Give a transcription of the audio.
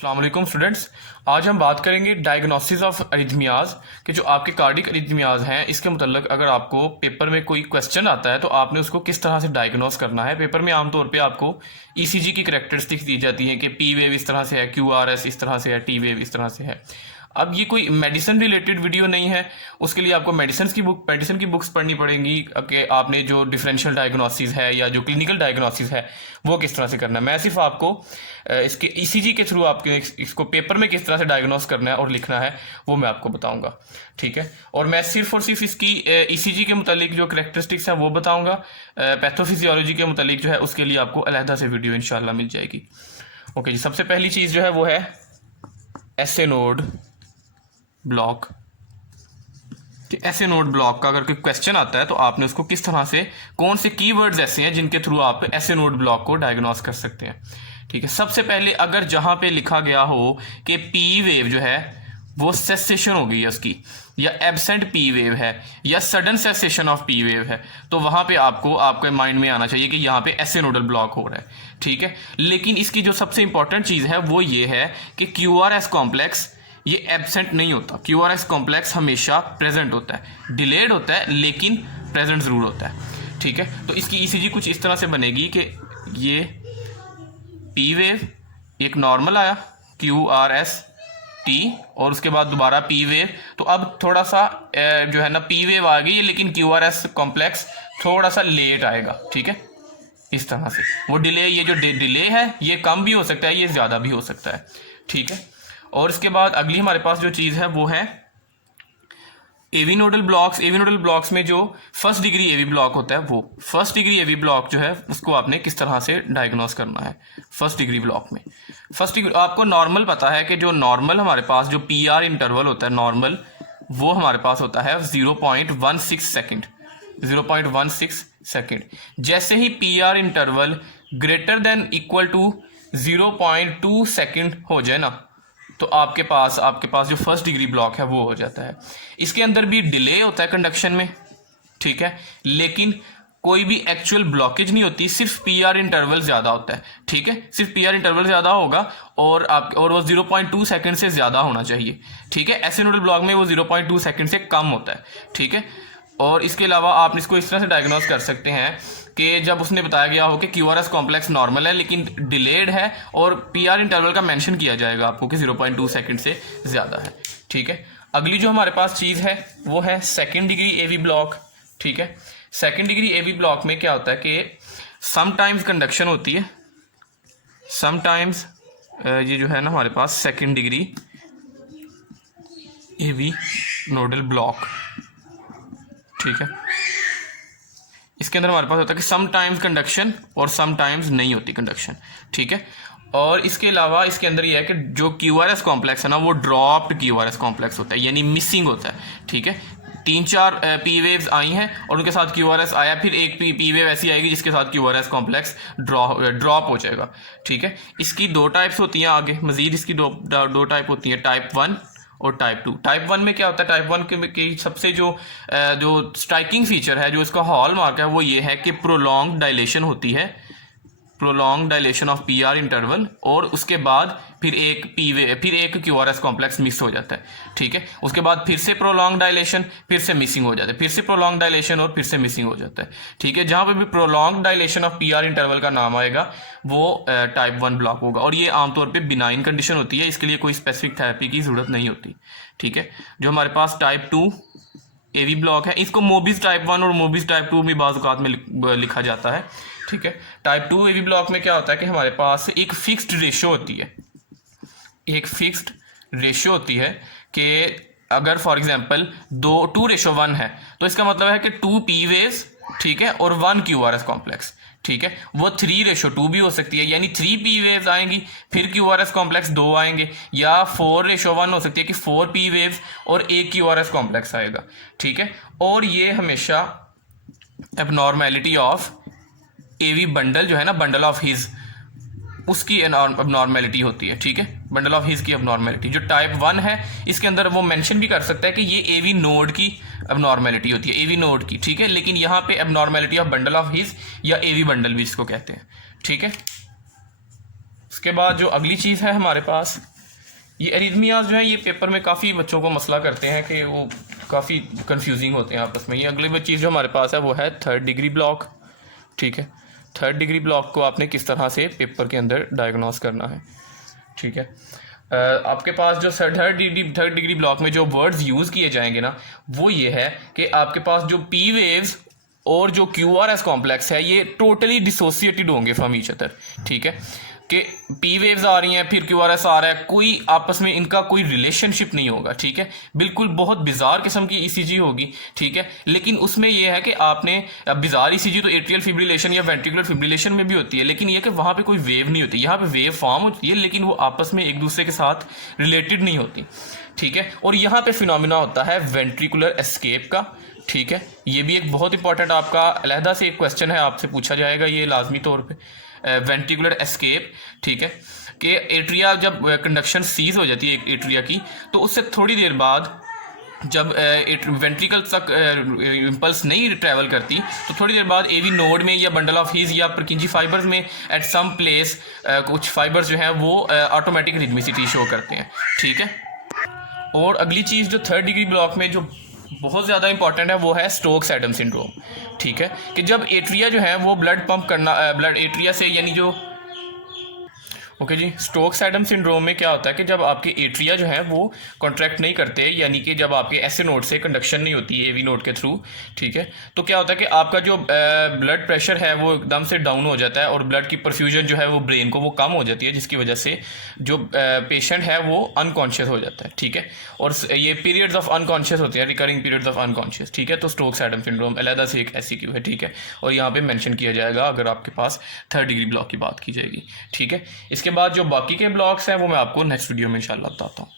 अस्सलाम वालेकुम स्टूडेंट्स। आज हम बात करेंगे डायग्नोसिस ऑफ अरिथमियाज कि जो आपके कार्डिक अरिथमियाज हैं इसके मतलब अगर आपको पेपर में कोई क्वेश्चन आता है तो आपने उसको किस तरह से डायग्नोस करना है। पेपर में आमतौर पे आपको ईसीजी की करैक्टरिस्टिक्स दी जाती हैं कि पी वेव इस तरह से है, क्यूआरएस इस तरह से है, टी वेव इस तरह से है। अब ये कोई मेडिसिन रिलेटेड वीडियो नहीं है, उसके लिए आपको मेडिसिन की बुक्स पढ़नी पड़ेंगी कि आपने जो डिफरेंशियल डायग्नोसिस है या जो क्लिनिकल डायग्नोसिस है वो किस तरह से करना है। मैं सिर्फ आपको इसके ईसीजी के थ्रू आपके इसको पेपर में किस तरह से डायग्नोस करना है और लिखना है वो मैं आपको बताऊंगा, ठीक है। और मैं सिर्फ और सिर्फ इसकी ईसीजी के मुतालिक जो करैक्टरिस्टिक्स हैं वो बताऊंगा। पैथोफिजियोलॉजी के मुतालिक जो है उसके लिए आपको अलहदा से वीडियो इंशाल्लाह मिल जाएगी। ओके जी, सबसे पहली चीज़ जो है वो है एसे नोड ब्लॉक। ऐसे नोड ब्लॉक का अगर कोई क्वेश्चन आता है तो आपने उसको किस तरह से, कौन से कीवर्ड्स ऐसे हैं जिनके थ्रू आप ऐसे नोड ब्लॉक को डायग्नोस कर सकते हैं, ठीक है। सबसे पहले अगर जहां पे लिखा गया हो कि पी वेव जो है वो सेसेशन हो गई है उसकी, या एब्सेंट पी वेव है, या sudden cessation of P wave है, तो वहां पे आपको आपके माइंड में आना चाहिए कि यहाँ पे ऐसे नोडल ब्लॉक हो रहा है, ठीक है। लेकिन इसकी जो सबसे इंपॉर्टेंट चीज़ है वो ये है कि क्यूआरएस कॉम्प्लेक्स ये एब्सेंट नहीं होता। क्यूआरएस कॉम्प्लेक्स हमेशा प्रेजेंट होता है, डिलेड होता है लेकिन प्रेजेंट ज़रूर होता है, ठीक है। तो इसकी ईसीजी कुछ इस तरह से बनेगी कि ये पी वेव एक नॉर्मल आया क्यूआरएस टी, और उसके बाद दोबारा पी वेव, तो अब थोड़ा सा जो है ना पी वेव आ गई लेकिन क्यूआरएस कॉम्प्लेक्स थोड़ा सा लेट आएगा, ठीक है। इस तरह से वो डिले, ये जो डिले है ये कम भी हो सकता है, ये ज़्यादा भी हो सकता है, ठीक है। और इसके बाद अगली हमारे पास जो चीज़ है वो है AV nodal blocks. AV nodal blocks में जो फर्स्ट डिग्री एवी ब्लॉक होता है वो फर्स्ट डिग्री एवी ब्लॉक जो है उसको आपने किस तरह से डायग्नोस करना है। फर्स्ट डिग्री ब्लॉक में फर्स्ट डिग्री आपको नॉर्मल पता है कि जो नॉर्मल हमारे पास जो पीआर इंटरवल होता है नॉर्मल, वो हमारे पास होता है 0.16 सेकेंड, 0.16 सेकेंड। जैसे ही PR interval greater than equal to 0.2 second हो जाए ना तो आपके पास जो फर्स्ट डिग्री ब्लॉक है वो हो जाता है। इसके अंदर भी डिले होता है कंडक्शन में, ठीक है, लेकिन कोई भी एक्चुअल ब्लॉकेज नहीं होती, सिर्फ पीआर इंटरवल ज़्यादा होता है, ठीक है। सिर्फ पीआर इंटरवल ज़्यादा होगा और वो 0.2 सेकेंड से ज़्यादा होना चाहिए, ठीक है। ऐसे नोडल ब्लॉक में वो 0.2 सेकेंड से कम होता है, ठीक है। और इसके अलावा आप इसको इस तरह से डायग्नोस कर सकते हैं कि जब उसने बताया गया हो कि क्यूआरएस कॉम्प्लेक्स नॉर्मल है लेकिन डिलेड है और पीआर इंटरवल का मेंशन किया जाएगा आपको कि 0.2 सेकंड से ज़्यादा है, ठीक है। अगली जो हमारे पास चीज़ है वो है सेकंड डिग्री एवी ब्लॉक, ठीक है। सेकंड डिग्री एवी ब्लॉक में क्या होता है कि समटाइम्स कंडक्शन होती है, समटाइम्स ये जो है ना हमारे पास second degree AV nodal block, ठीक है। इसके अंदर हमारे पास होता है कि समटाइम्स कंडक्शन और समटाइम्स नहीं होती कंडक्शन, ठीक है। और इसके अलावा इसके अंदर ये है कि जो क्यूआरएस कॉम्प्लेक्स है ना वो ड्रॉप्ड क्यूआरएस कॉम्प्लेक्स होता है, यानी मिसिंग होता है, ठीक है। 3-4 पी वेव्स आई हैं और उनके साथ क्यूआरएस आया, फिर एक पी वेव ऐसी आएगी जिसके साथ क्यूआरएस कॉम्प्लेक्स ड्रॉप हो जाएगा, ठीक है। इसकी दो टाइप्स होती हैं आगे मजीद, इसकी दो टाइप होती हैं, टाइप 1 और टाइप 2। टाइप 1 में क्या होता है, टाइप 1 के सबसे जो स्ट्राइकिंग फीचर है, जो इसका हॉल मार्क है वो ये है कि प्रोलॉन्ग डायलेशन होती है, prolong dilation of PR interval, और उसके बाद फिर एक क्यूआरएस कॉम्प्लेक्स मिस हो जाता है, ठीक है। उसके बाद फिर से प्रोलॉन्ग डायलेशन, फिर से मिसिंग हो जाता है, फिर से प्रोलॉन्ग डायलेशन और फिर से मिसिंग हो जाता है, ठीक है। जहाँ पे भी prolong dilation of PR interval का नाम आएगा वो टाइप 1 ब्लॉक होगा, और ये आमतौर पे बिनाइन कंडीशन होती है, इसके लिए कोई स्पेसिफिक थेरेपी की ज़रूरत नहीं होती, ठीक है। जो हमारे पास टाइप 2 एवी ब्लॉक है, इसको मोबिस टाइप 1 और मोबिस टाइप 2 में बाज़ औक़ात में लिखा जाता है, ठीक है। टाइप 2 एवी ब्लॉक में क्या होता है कि हमारे पास एक फिक्स्ड रेशो होती है, एक फिक्स्ड रेशो होती है कि अगर फॉर एग्जांपल 2:1 है तो इसका मतलब है कि 2 पी वेव्स, ठीक है, और 1 क्यूआरएस कॉम्प्लेक्स, ठीक है। वो 3:2 भी हो सकती है, यानी 3 पी वेव्स आएंगी फिर क्यूआरएस कॉम्प्लेक्स 2 आएंगे, या 4:1 हो सकती है कि 4 पी वेव्स और 1 क्यूआरएस कॉम्प्लेक्स आएगा, ठीक है। और ये हमेशा एबनॉर्मेलिटी ऑफ एवी बंडल जो है ना, बंडल ऑफ हिज, उसकी अबनॉर्मेलिटी होती है, ठीक है। बंडल ऑफ हिज की अबनॉर्मेलिटी जो टाइप 1 है इसके अंदर वो मेंशन भी कर सकता है कि ये एवी नोड की अबनॉर्मेलिटी होती है, एवी नोड की, ठीक है। लेकिन यहाँ पे abnormality of bundle of his या एवी बंडल भी इसको कहते हैं, ठीक है। उसके बाद जो अगली चीज़ है हमारे पास, ये एरिथमियाज जो है ये पेपर में काफ़ी बच्चों को मसला करते हैं कि वो काफ़ी कंफ्यूजिंग होते हैं आपस में। ये अगली चीज़ जो हमारे पास है वो है थर्ड डिग्री ब्लॉक। ठीक है, थर्ड डिग्री ब्लॉक को आपने किस तरह से पेपर के अंदर डायग्नोस करना है। ठीक है, आपके पास जो थर्ड डिग्री ब्लॉक में जो वर्ड्स यूज़ किए जाएंगे ना, वो ये है कि आपके पास जो पी वेव्स और जो क्यू आर एस कॉम्प्लेक्स है ये टोटली डिसोसिएटेड होंगे फ्रॉम ईच अदर। ठीक है, कि पी वेव्स आ रही हैं फिर क्यू आर एस आ रहा है, कोई आपस में इनका कोई रिलेशनशिप नहीं होगा। ठीक है, बिल्कुल बहुत बिजार किस्म की ईसीजी होगी। ठीक है, लेकिन उसमें यह है कि आपने बिजार ईसीजी तो एट्रियल फिब्रिलेशन या वेंट्रिकुलर फिब्रिलेशन में भी होती है, लेकिन यह कि वहाँ पे कोई वेव नहीं होती। यहाँ पे वेव फॉर्म होती है लेकिन वो आपस में एक दूसरे के साथ रिलेटेड नहीं होती। ठीक है, और यहाँ पे फिनोमिना होता है वेंट्रिकुलर एस्केप का। ठीक है, ये भी एक बहुत इंपॉर्टेंट आपका अलहदा से एक क्वेश्चन है, आपसे पूछा जाएगा ये लाजमी तौर पे, वेंट्रिकुलर एस्केप। ठीक है, कि एट्रिया जब कंडक्शन सीज हो जाती है एट्रिया की, तो उससे थोड़ी देर बाद जब वेंट्रिकल तक इम्पल्स नहीं ट्रैवल करती, तो थोड़ी देर बाद एवी नोड में या बंडल ऑफ हीज या परकिंजी फाइबर्स में एट सम प्लेस कुछ फाइबर्स जो हैं वो ऑटोमेटिक रिदमिसिटी शो करते हैं। ठीक है, और अगली चीज़ जो थर्ड डिग्री ब्लॉक में जो बहुत ज़्यादा इंपॉर्टेंट है वो है स्टोक्स एडम सिंड्रोम। ठीक है, कि जब एट्रिया जो है वो ब्लड पंप करना, ब्लड एट्रिया से यानी जो ओके जी, स्टोक्स एडम सिंड्रोम में क्या होता है कि जब आपके एट्रिया जो है वो कॉन्ट्रैक्ट नहीं करते, यानी कि जब आपके एसए नोड से कंडक्शन नहीं होती है एवी नोड के थ्रू। ठीक है, तो क्या होता है कि आपका जो ब्लड प्रेशर है वो एकदम से डाउन हो जाता है और ब्लड की परफ्यूजन जो है वो ब्रेन को वो कम हो जाती है, जिसकी वजह से जो पेशेंट है वो अनकॉन्शियस हो जाता है। ठीक है, और ये पीरियड्स ऑफ अनकॉन्शियस होते हैं, रिकरिंग पीरियड्स ऑफ अनकॉन्शियस। ठीक है, तो स्टोक्स एडम सिंड्रोम अलहदा से एक SCQ है। ठीक है, और यहाँ पे मेंशन किया जाएगा अगर आपके पास थर्ड डिग्री ब्लॉक की बात की जाएगी। ठीक है, इसके बाद जो बाकी के ब्लॉक्स हैं वो मैं आपको नेक्स्ट वीडियो में इंशाल्लाह बताता हूँ।